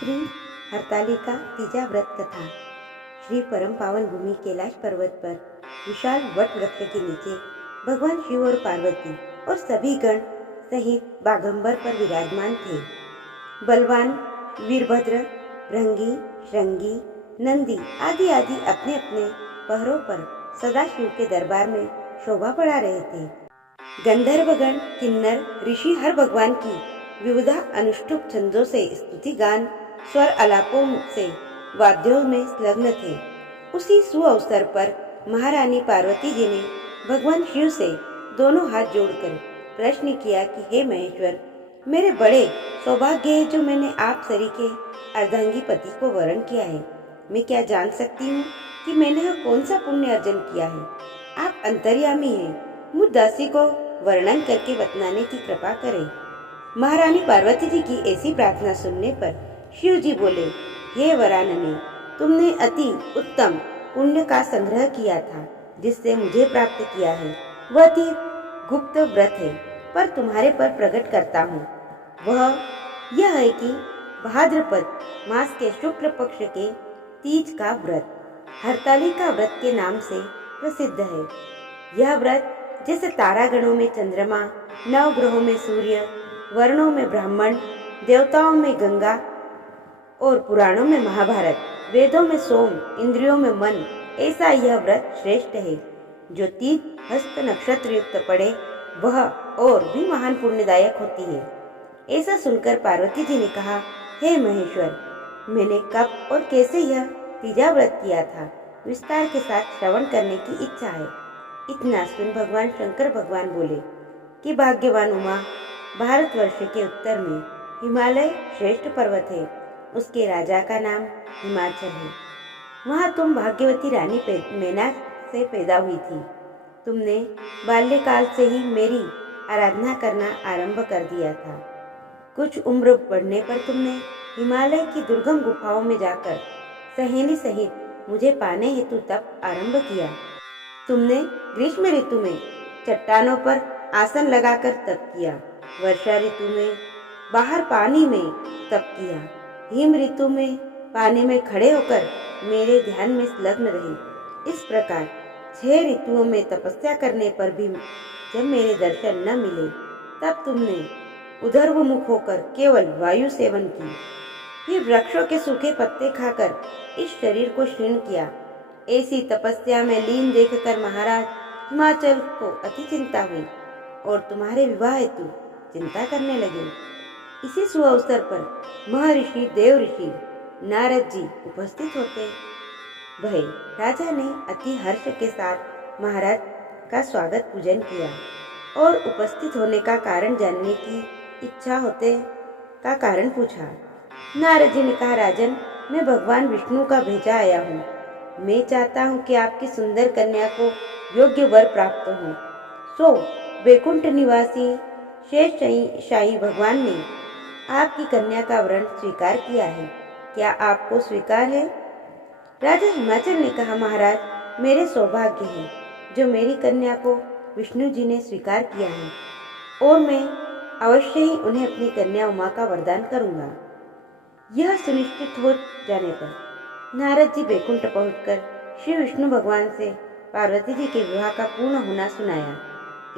श्री हरतालिका तीजा व्रत कथा। श्री परम पावन भूमि कैलाश पर्वत पर विशाल वट वृक्ष के नीचे भगवान शिव और पार्वती और सभी गण सहित बाघंबर पर विराजमान थे। बलवान वीरभद्र, भृंगी, श्रृंगी, नंदी आदि आदि अपने अपने पहरों पर सदा शिव के दरबार में शोभा बढ़ा रहे थे। गंधर्वगण, किन्नर, ऋषि हर भगवान की विविधा अनुष्टुप छंदों से स्तुति गान, स्वर आलापों से वाद्यों में संलग्न थे। उसी सुअवसर पर महारानी पार्वती जी ने भगवान शिव से दोनों हाथ जोड़कर प्रश्न किया कि हे महेश्वर, मेरे बड़े सौभाग्य है जो मैंने आप सरीखे अर्धांगी पति को वरण किया है। मैं क्या जान सकती हूँ कि मैंने यह कौन सा पुण्य अर्जन किया है? आप अंतर्यामी हैं, मुझ दासी को वर्णन करके बतलाने की कृपा करें। महारानी पार्वती जी की ऐसी प्रार्थना सुनने पर शिव जी बोले, हे वरानने, तुमने अति उत्तम पुण्य का संग्रह किया था जिससे मुझे प्राप्त किया है। वह अति गुप्त व्रत है, पर तुम्हारे पर प्रकट करता हूँ। वह यह है कि भाद्रपद मास के शुक्ल पक्ष के तीज का व्रत हरतालिका व्रत के नाम से प्रसिद्ध है। यह व्रत जैसे तारागणों में चंद्रमा, नवग्रहों में सूर्य, वर्णों में ब्राह्मण, देवताओं में गंगा और पुराणों में महाभारत, वेदों में सोम, इंद्रियों में मन, ऐसा यह व्रत श्रेष्ठ है। जो तीज हस्त नक्षत्र युक्त पड़े वह और भी महान पुण्यदायक होती है। ऐसा सुनकर पार्वती जी ने कहा, हे महेश्वर, मैंने कब और कैसे यह तीजा व्रत किया था, विस्तार के साथ श्रवण करने की इच्छा है। इतना सुन भगवान शंकर भगवान बोले कि भाग्यवान उमा, भारतवर्ष के उत्तर में हिमालय श्रेष्ठ पर्वत है। उसके राजा का नाम हिमाचल है। वहाँ तुम भाग्यवती रानी मेना से पैदा हुई थी। तुमने बाल्यकाल से ही मेरी आराधना करना आरंभ कर दिया था। कुछ उम्र बढ़ने पर तुमने हिमालय की दुर्गम गुफाओं में जाकर सहेली सहित मुझे पाने हेतु तप आरंभ किया। तुमने ग्रीष्म ऋतु में चट्टानों पर आसन लगाकर तप किया, वर्षा ऋतु में बाहर पानी में तप किया, हिम ऋतु में पानी में खड़े होकर मेरे ध्यान में संलग्न रहे। इस प्रकार 6 ऋतुओं में तपस्या करने पर भी जब मेरे दर्शन न मिले तब तुमने उधर्वमुख होकर केवल वायु सेवन की, फिर वृक्षों के सूखे पत्ते खाकर इस शरीर को क्षीण किया। ऐसी तपस्या में लीन देखकर महाराज हिमाचल को अति चिंता हुई और तुम्हारे विवाह हेतु चिंता करने लगे। इसी सुअवसर पर महर्षि देव ऋषि नारद जी उपस्थित होते भय। राजा ने अति हर्ष के साथ महाराज का स्वागत पूजन किया और उपस्थित होने का कारण जानने की इच्छा होते का कारण पूछा। नारद जी ने कहा, राजन, मैं भगवान विष्णु का भेजा आया हूँ। मैं चाहता हूँ कि आपकी सुंदर कन्या को योग्य वर प्राप्त हो। सो वैकुंठ निवासी शेष शाही भगवान ने आपकी कन्या का वरण स्वीकार किया है। क्या आपको स्वीकार है? राजा हिमाचल ने कहा, महाराज, मेरे सौभाग्य है जो मेरी कन्या को विष्णु जी ने स्वीकार किया है और मैं अवश्य ही उन्हें अपनी कन्या उमा का वरदान करूंगा। यह सुनिश्चित हो जाने पर नारद जी वैकुंठ पहुंचकर श्री विष्णु भगवान से पार्वती जी के विवाह का पूर्ण होना सुनाया।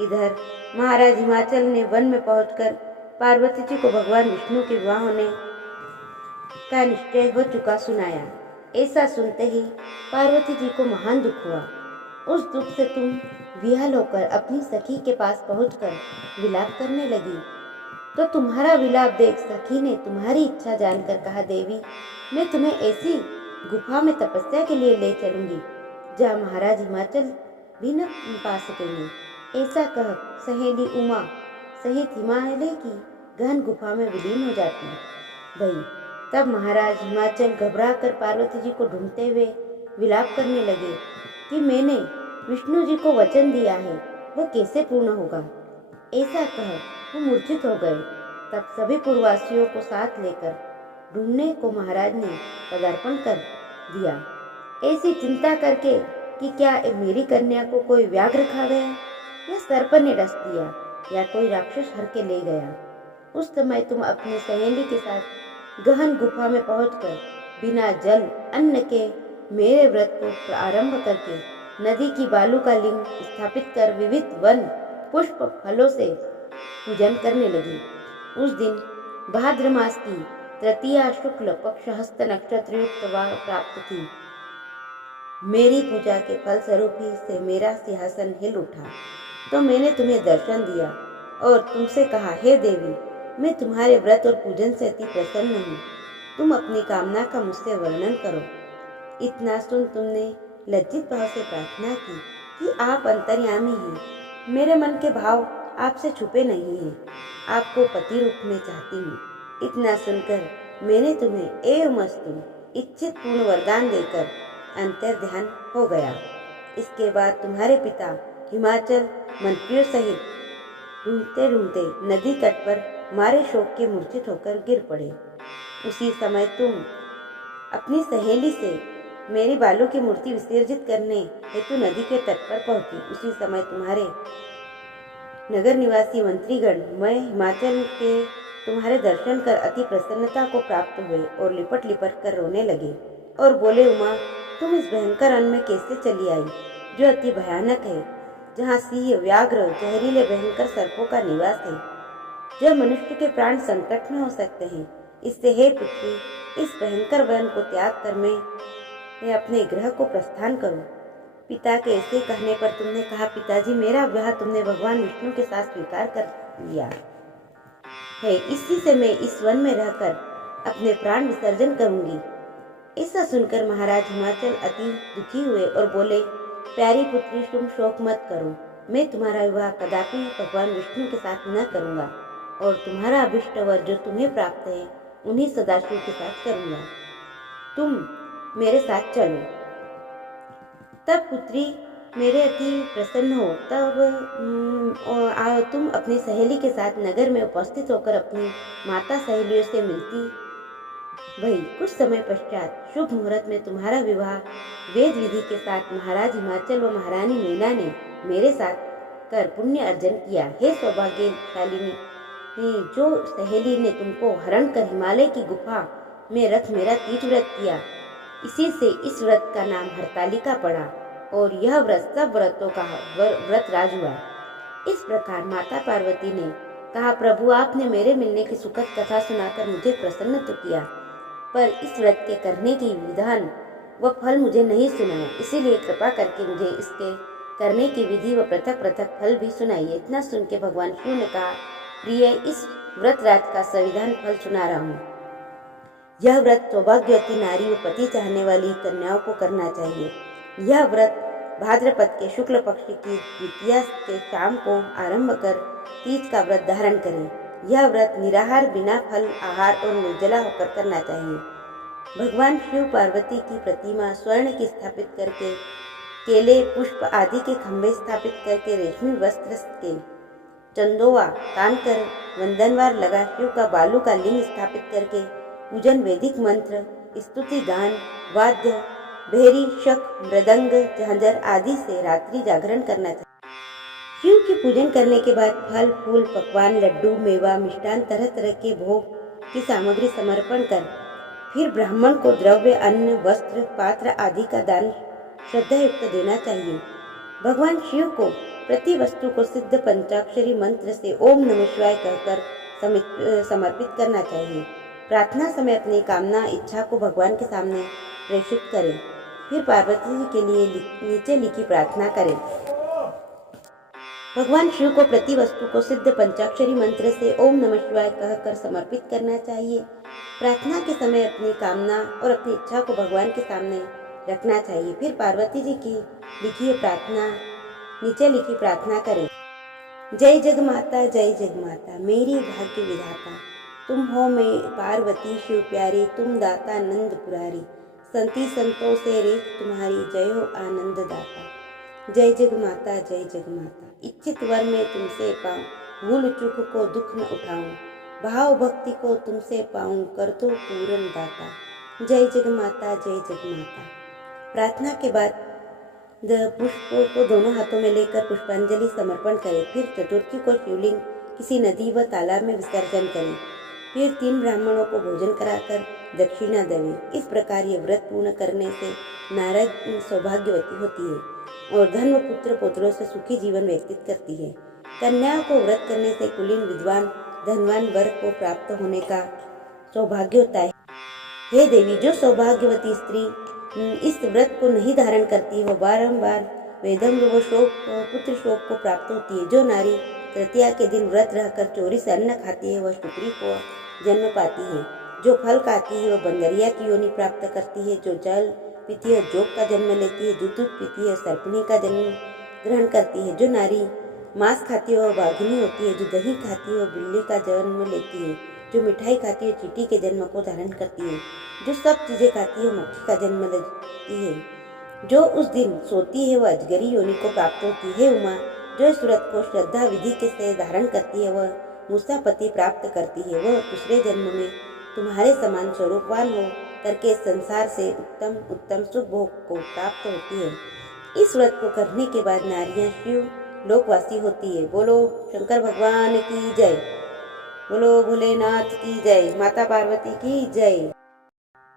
इधर महाराज हिमाचल ने वन में पहुंचकर पार्वती जी को भगवान विष्णु के विवाह होने का निश्चय हो चुका सुनाया। ऐसा सुनते ही पार्वती जी को महान दुख हुआ। उस दुख से तुम विह्वल होकर अपनी सखी के पास पहुंचकर विलाप करने लगी। तो तुम्हारा विलाप देख सखी ने तुम्हारी इच्छा जानकर कहा, देवी, मैं तुम्हें ऐसी गुफा में तपस्या के लिए ले चलूंगी जहाँ महाराज हिमाचल भी न पा सकेंगे। ऐसा कह सहेली उमा सहित हिमालय की गहन गुफा में विलीन हो जाती भई। तब महाराज हिमाचल घबराकर पार्वती जी को ढूंढते हुए विलाप करने लगे कि मैंने विष्णु जी को वचन दिया है, वह कैसे पूर्ण होगा। ऐसा कह वो मूर्छित हो गए। तब सभी पूर्ववासियों को साथ लेकर ढूंढने को महाराज ने पदार्पण कर दिया, ऐसी चिंता करके कि क्या मेरी कन्या को कोई व्याघ्र खा गया या सर्प ने डस दिया या कोई राक्षस हर के ले गया। उस समय तुम अपनी सहेली के साथ गहन गुफा में पहुंचकर बिना जल अन्न के मेरे व्रत को प्रारंभ करके नदी की बालू का लिंग स्थापित कर विविध वन पुष्प फलों से पूजन करने लगी। उस दिन भाद्र मास की तृतीया शुक्ल पक्ष हस्त नक्षत्र युक्त वार प्राप्त थी। मेरी पूजा के फलस्वरूप ही से मेरा सिंहासन हिल उठा, तो मैंने तुम्हें दर्शन दिया और तुमसे कहा, हे देवी, मैं तुम्हारे व्रत और पूजन से अति प्रसन्न हूँ। तुम अपनी कामना का मुझसे वर्णन करो। इतना सुन तुमने लज्जित भाव से प्रार्थना की कि आप अंतर्यामी हैं। मेरे मन के भाव आपसे छुपे नहीं हैं। आपको पति रूप में चाहती हूँ। इतना सुनकर मैंने तुम्हें एवमस्तु इच्छित पूर्ण वरदान देकर अंतर्ध्यान हो गया। इसके बाद तुम्हारे पिता हिमाचल मंत्रियों सहित ढूंढते ढूंढते नदी तट पर मारे शोक के मूर्छित होकर गिर पड़े। उसी समय तुम अपनी सहेली से मेरी बालू की मूर्ति विसर्जित करने हेतु नदी के तट पर पहुंची। उसी समय तुम्हारे नगर निवासी मंत्रीगण मैं हिमाचल के तुम्हारे दर्शन कर अति प्रसन्नता को प्राप्त हुए और लिपट लिपट कर रोने लगे और बोले, उमा, तुम इस भयंकर अन्न में कैसे चली आई जो अति भयानक है, जहाँ सिंह, व्याघ्र, जहरीले भयंकर सर्पों का निवास है, जब मनुष्य के प्राण संकट में हो सकते हैं। इससे हे पुत्री, इस भयंकर वन को त्याग कर मैं अपने गृह को प्रस्थान करूं। पिता के ऐसे कहने पर तुमने कहा, पिताजी, मेरा विवाह तुमने भगवान विष्णु के साथ स्वीकार कर लिया है, इसी से मैं इस वन में रहकर अपने प्राण विसर्जन करूंगी। ऐसा सुनकर महाराज हिमाचल अति दुखी हुए और बोले, प्यारी पुत्री, तुम शोक मत करो। मैं तुम्हारा विवाह कदापि भगवान विष्णु के साथ न करूंगा और तुम्हारा अभिष्ट वर जो तुम्हें प्राप्त है उन्हीं सदाशिव के साथ करूंगा। तुम मेरे साथ चलो। तब पुत्री मेरे अति प्रसन्न हो, तब तुम अपनी सहेली के साथ नगर में उपस्थित होकर अपनी माता सहेलियों से मिलती भई। कुछ समय पश्चात शुभ मुहूर्त में तुम्हारा विवाह वेद विधि के साथ महाराज हिमाचल व महारानी मीना ने मेरे साथ कर पुण्य अर्जन किया। हे सौभाग्यशालिनी, जो सहेली ने तुमको हरण कर हिमालय की गुफा में रख मेरा तीज व्रत किया, इसी से इस व्रत का नाम हरतालिका पड़ा और यह व्रत सब व्रतों का व्रत राज हुआ। इस प्रकार माता पार्वती ने कहा, प्रभु, आपने मेरे मिलने की सुखद कथा सुनाकर मुझे प्रसन्न तो किया, पर इस व्रत के करने की विधान व फल मुझे नहीं सुनाया, इसीलिए कृपा करके मुझे इसके करने की विधि व पृथक पृथक फल भी सुनाइए। इतना सुन के भगवान शिव ने कहा, प्रिय, इस व्रत राज का संविधान फल सुना रहा हूँ। यह व्रत सौभाग्यवती नारी व पति चाहने वाली कन्याओं को करना चाहिए। यह व्रत भाद्रपद के शुक्ल पक्ष की द्वितीया से शाम को आरंभ कर तीज का व्रत धारण करें। यह व्रत निराहार, बिना फल आहार और निर्जला होकर करना चाहिए। भगवान शिव पार्वती की प्रतिमा स्वर्ण की स्थापित करके, केले, पुष्प आदि के खंभे स्थापित करके, रेशमी वस्त्र के चंदोवा तान कर वंदनवार लगा शिव का बालू का लिंग स्थापित करके पूजन, वैदिक मंत्र, स्तुति, गान, वाद्य, भेरी, शक, मृदंग, झांझर आदि से रात्रि जागरण करना चाहिए। शिव की पूजन करने के बाद फल, फूल, पकवान, लड्डू, मेवा, मिष्टान, तरह तरह के भोग की सामग्री समर्पण कर फिर ब्राह्मण को द्रव्य, अन्न, वस्त्र, पात्र आदि का दान श्रद्धा युक्त देना चाहिए। भगवान शिव को प्रति वस्तु को सिद्ध पंचाक्षरी मंत्र से ओम नमः शिवाय कहकर समर्पित करना चाहिए। प्रार्थना समय अपनी कामना, इच्छा को भगवान के सामने प्रेषित करें। फिर पार्वती जी के लिए नीचे लिखी प्रार्थना करें। भगवान शिव को प्रति वस्तु को सिद्ध पंचाक्षरी मंत्र से ओम नमः शिवाय कहकर समर्पित करना चाहिए। प्रार्थना के समय अपनी कामना और अपनी इच्छा को भगवान के सामने रखना चाहिए। फिर पार्वती जी की नीचे लिखी प्रार्थना करें। जय जगमाता, जय जगमाता, मेरी भाग्य विधाता, तुम हो मैं पार्वती शिव प्यारी, तुम दाता नंद पुरारी, संती संतों से रेख तुम्हारी, जय हो आनंद दाता। जय जगमाता, जय जगमाता, इच्छित वर में तुमसे पाऊँ, भूल चूक को दुख न उठाऊँ, भाव भक्ति को तुमसे पाऊँ, कर दो पूर्ण दाता। जय जगमाता, जय जगमाता। प्रार्थना के बाद पुष्पों को दोनों हाथों में लेकर पुष्पांजलि समर्पण करें। फिर चतुर्थी को शिवलिंग किसी नदी व तालाब में विसर्जन करें। फिर 3 ब्राह्मणों को भोजन कराकर दक्षिणा देवी। इस प्रकार ये व्रत पूर्ण करने से नारी सौभाग्यवती होती है और धन व पुत्र पौत्रों से सुखी जीवन व्यतीत करती है। कन्याओं को व्रत करने से कुलीन विद्वान धनवान वर को प्राप्त होने का सौभाग्य होता है। हे देवी, जो सौभाग्यवती स्त्री इस व्रत को नहीं धारण करती वह बारंबार वेदंग व शोक पुत्र शोक को प्राप्त होती है। जो नारी तृतीया के दिन व्रत रहकर चोरी से अन्न खाती है वह शुक्री को जन्म पाती है। जो फल खाती है वह बंदरिया की योनि प्राप्त करती है। जो जल पीती है जोग का जन्म लेती है। जो दूध पीती है सर्पिणी का जन्म ग्रहण करती है। जो नारी मांस खाती है वह बाघिनी होती है। जो दही खाती है वह बिल्ली का जन्म लेती है। जो मिठाई खाती है चींटी के जन्म को धारण करती है। जो सब चीजें खाती है मक्खी का जन्म लेती है। जो उस दिन सोती है वह अजगरी योनि को प्राप्त होती है। उमा, जो इस व्रत को श्रद्धा विधि के से धारण करती है वह मूसापति प्राप्त करती है। वह दूसरे जन्म में तुम्हारे समान स्वरूपवान हो करके संसार से उत्तम उत्तम सुख भोग को प्राप्त होती है। इस व्रत को करने के बाद नारियां शिव लोकवासी होती है। बोलो शंकर भगवान की जय। बोलो भोलेनाथ की जय। माता पार्वती की जय।